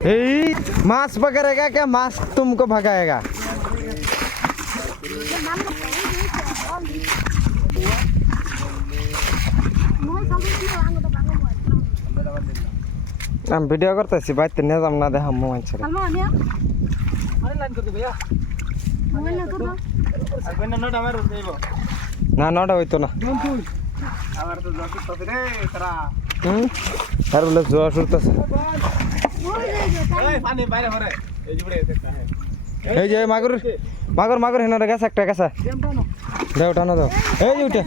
मांस पकड़ेगा क्या मांस तुमको भगाएगा। हम वीडियो करते बात नहीं हम ना दे हम मोबाइल से ना नोटा होई तो ना यार बोले जोर सुरता से এই যে মাগুর মাগুর মাগুর হেনা গেছে একটা গেছে দাও টানো দাও এই যে উঠে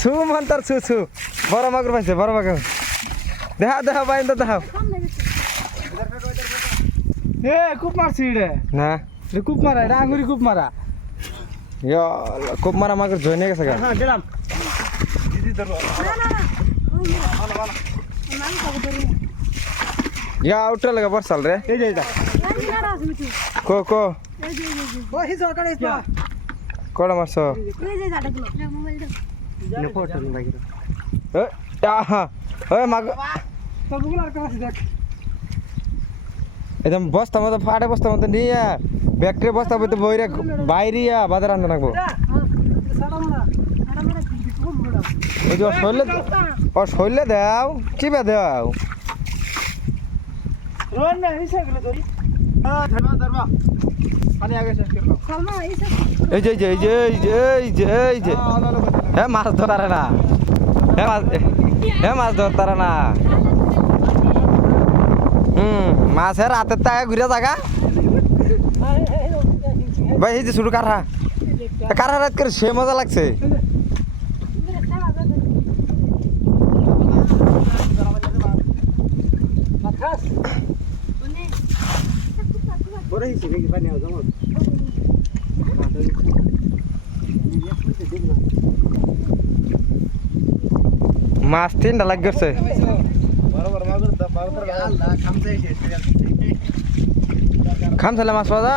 সু মন্তর সু সু বড় মাগুর পাইছে বড় মাগুর দেখা দেখা বাইন তো দেখাও এ কুপ মারছি রে না রে কুপ মারা এটা আঙ্গুরি কুপ মারা ইয়া কুপ মারা মাগুর জয়েনে গেছে গা হ্যাঁ গেলাম দিদি ধরো ইয়া উঠে লাগা বর্ষাল রে এই যে এটা কো কো ও হিসো কাড়ে ইসপা কোড়া মারছো এই যে জাটাগুলো মোবাইল দাও নে ফটো লাগি এ আহা ওই মাগ সবগুলো আর কাছে দেখ একদম বস্তা মতো ফাটে বস্তা মতো নিয়ে ব্যাকটেরিয়া বস্তা মতো বইরে বাইরিয়া বাজার আনতে লাগবো সাড়া মারা খুব বড় ওই যে শৈলে দাও কি বে দাও রোন না হিসা গেল তোরি ধরবা ধরবা পানি আগে শেষ করব সালমা এই সব এই যে এই যে এই যে এই যে এই যে হ্যাঁ মাছ ধরতারে না হ্যাঁ মাছ ধরতারে না মাছের রাতের টাকা ঘুরে থাকা ভাই এই যে শুরু কারা কারা রাত করে সে মজা লাগছে মাথাস ওনে বড় হিসে কি পানি আও জমা মাছ তিনটা লাগ গেছে বরাবর মাগুর দা বারবার আল্লাহ খামতে শেষ খাম ছেলে মাছ পাওয়া যা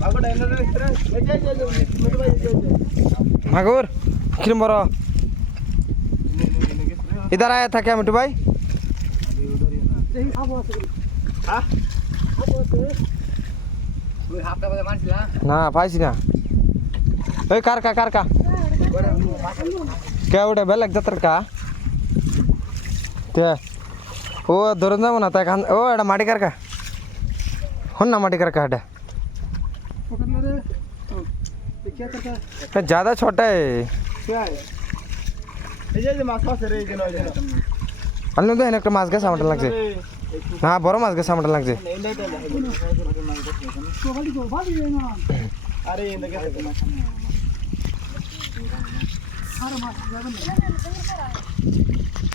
মাগুর ডাইনার ভিতরে এই যে মোটো ভাই এই যে মাগুর কিরম বড় इधर आया था क्या मिट्टू भाई হ্যাঁ তুই হাফটা বাজে মারছিলা ना पाइसी ना ओए कार का क्या उठे बेलक जतर का क्या ओ दरज ना बना था ओ एडा माटी कार का हुन ना माटी कार का एडा पकड़ ले रे ये क्या करता है ज्यादा छोटा है क्या है এই যে মাছ আছে রে এই যে নয় अन्नू तो एक माছ गए सामने लग से ना बड़ो माछ गए सामने लग से আরে এই দেখে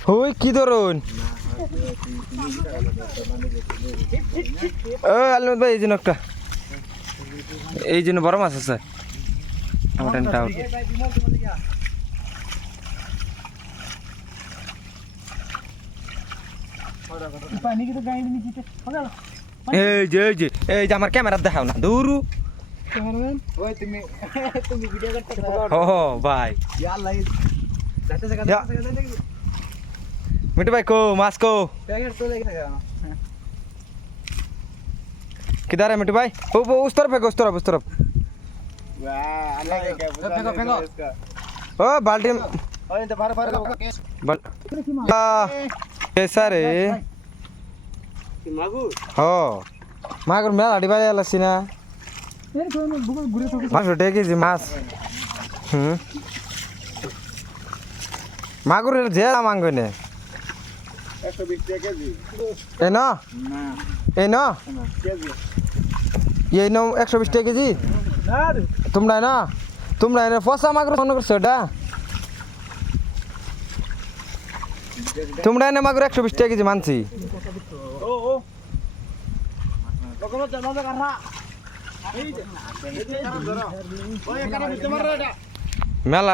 हुई की धरुन ओ अन्नू भाई এই যে একটা এই যে বড় মাছ আছে আমাদের টাও পানি কি তো গাইড নিতে পকড় এই যে আমার ক্যামেরা দেখাও না দূরু ক্যামেরাম্যান ওই তুমি ভিডিও করতে ও ভাই ইয়াল্লা যাতে या। मिट्टू भाई को मास को প্যাকেট তো দেখে থাকা किधर है मिट्टू भाई वो उस तरफ है उस तरफ वाह अल्लाह क्या फेंको ओ बाल्टी ओए तो बार कैसा रे मागुर हो मागुर मेला हाडी बाले लसीना ए कोन बुगल गुरे सके मास उठे की मास मागुर जे मांगो ने 120 টাকা কেজি ए न না ए न কেজি ये नो 120 টাকা কেজি না রে तुमरा ना फसा मागुर सोन कर सेटा तुमरा ने मागुर 120 টাকা কেজি मानছি ও লোকম জানা দা কারা এই যে ধরো ওই এখানে মিতে মার রে মেলা